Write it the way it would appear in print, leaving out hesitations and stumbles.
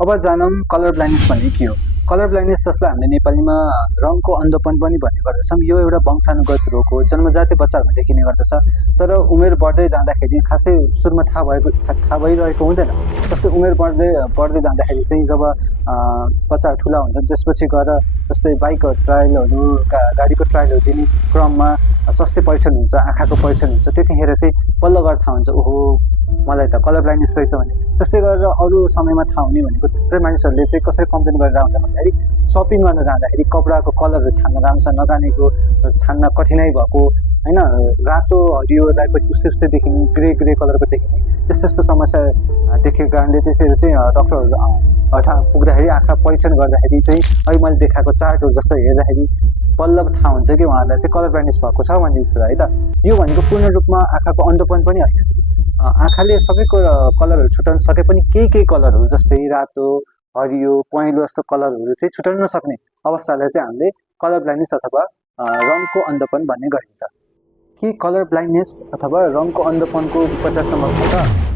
अब जानौँ colour blindness भन्ने के हो। कलर ब्लाइन्डनेस जसलाई हामीले नेपालीमा रङको अन्धोपन पनि भन्ने गर्दछौँ, यो एउटा वंशानुगत रोग हो। जन्मजात बच्चाहरूमा देखिने गर्दछ, तर उमेर बढ्दै जाँदाखेरि खासै सुरुमा थाहा भइरहेको हुँदैन। जस्तै उमेर बढ्दै जाँदाखेरि चाहिँ जब बच्चाहरू ठुला हुन्छन्, त्यसपछि गएर जस्तै बाइक ट्रायलहरू, गाडीको ट्रायलहरू दिने क्रममा स्वास्थ्य परीक्षण हुन्छ, आँखाको परीक्षण हुन्छ, त्यतिखेर चाहिँ बल्ल गरेर थाहा हुन्छ, ओहो मलाई त कलर ब्लाइन्डनेस रहेछ भने। त्यस्तै गरेर अरू समयमा थाहा हुने भनेको थुप्रै मानिसहरूले चाहिँ कसरी कम्प्लेन गरेर हुन्छ भन्दाखेरि सपिङ गर्न जाँदाखेरि कपडाको कलरहरू छान्न राम्रोसँग नजानेको, छान्न कठिनाइ भएको, होइन, रातो हरियो टाइपको उस्तै देखिने, ग्रे कलरको देखिने, त्यस्तो समस्या देखेको कारणले त्यसरी चाहिँ डक्टरहरू पुग्दाखेरि आँखा परीक्षण गर्दाखेरि चाहिँ अहिले मैले देखाएको चार्टहरू जस्तो हेर्दाखेरि बल्ल थाहा हुन्छ कि उहाँहरूलाई चाहिँ कलर ब्लाइन्डनेस भएको छ भन्ने कुरा है त। यो भनेको पूर्ण रूपमा आँखाको अन्धोपन पनि होइन। आँखाले सबैको कलरहरू छुट्याउन सके पनि केही कलरहरू जस्तै रातो, हरियो, पहेँलो जस्तो कलरहरू चाहिँ छुट्याउन नसक्ने अवस्थालाई चाहिँ हामीले कलर ब्लाइन्डनेस अथवा रङको अन्धोपन भन्ने गरिन्छ। के कलर ब्लाइन्डनेस अथवा रङको अन्धोपनको उपचार सम्भव छ त?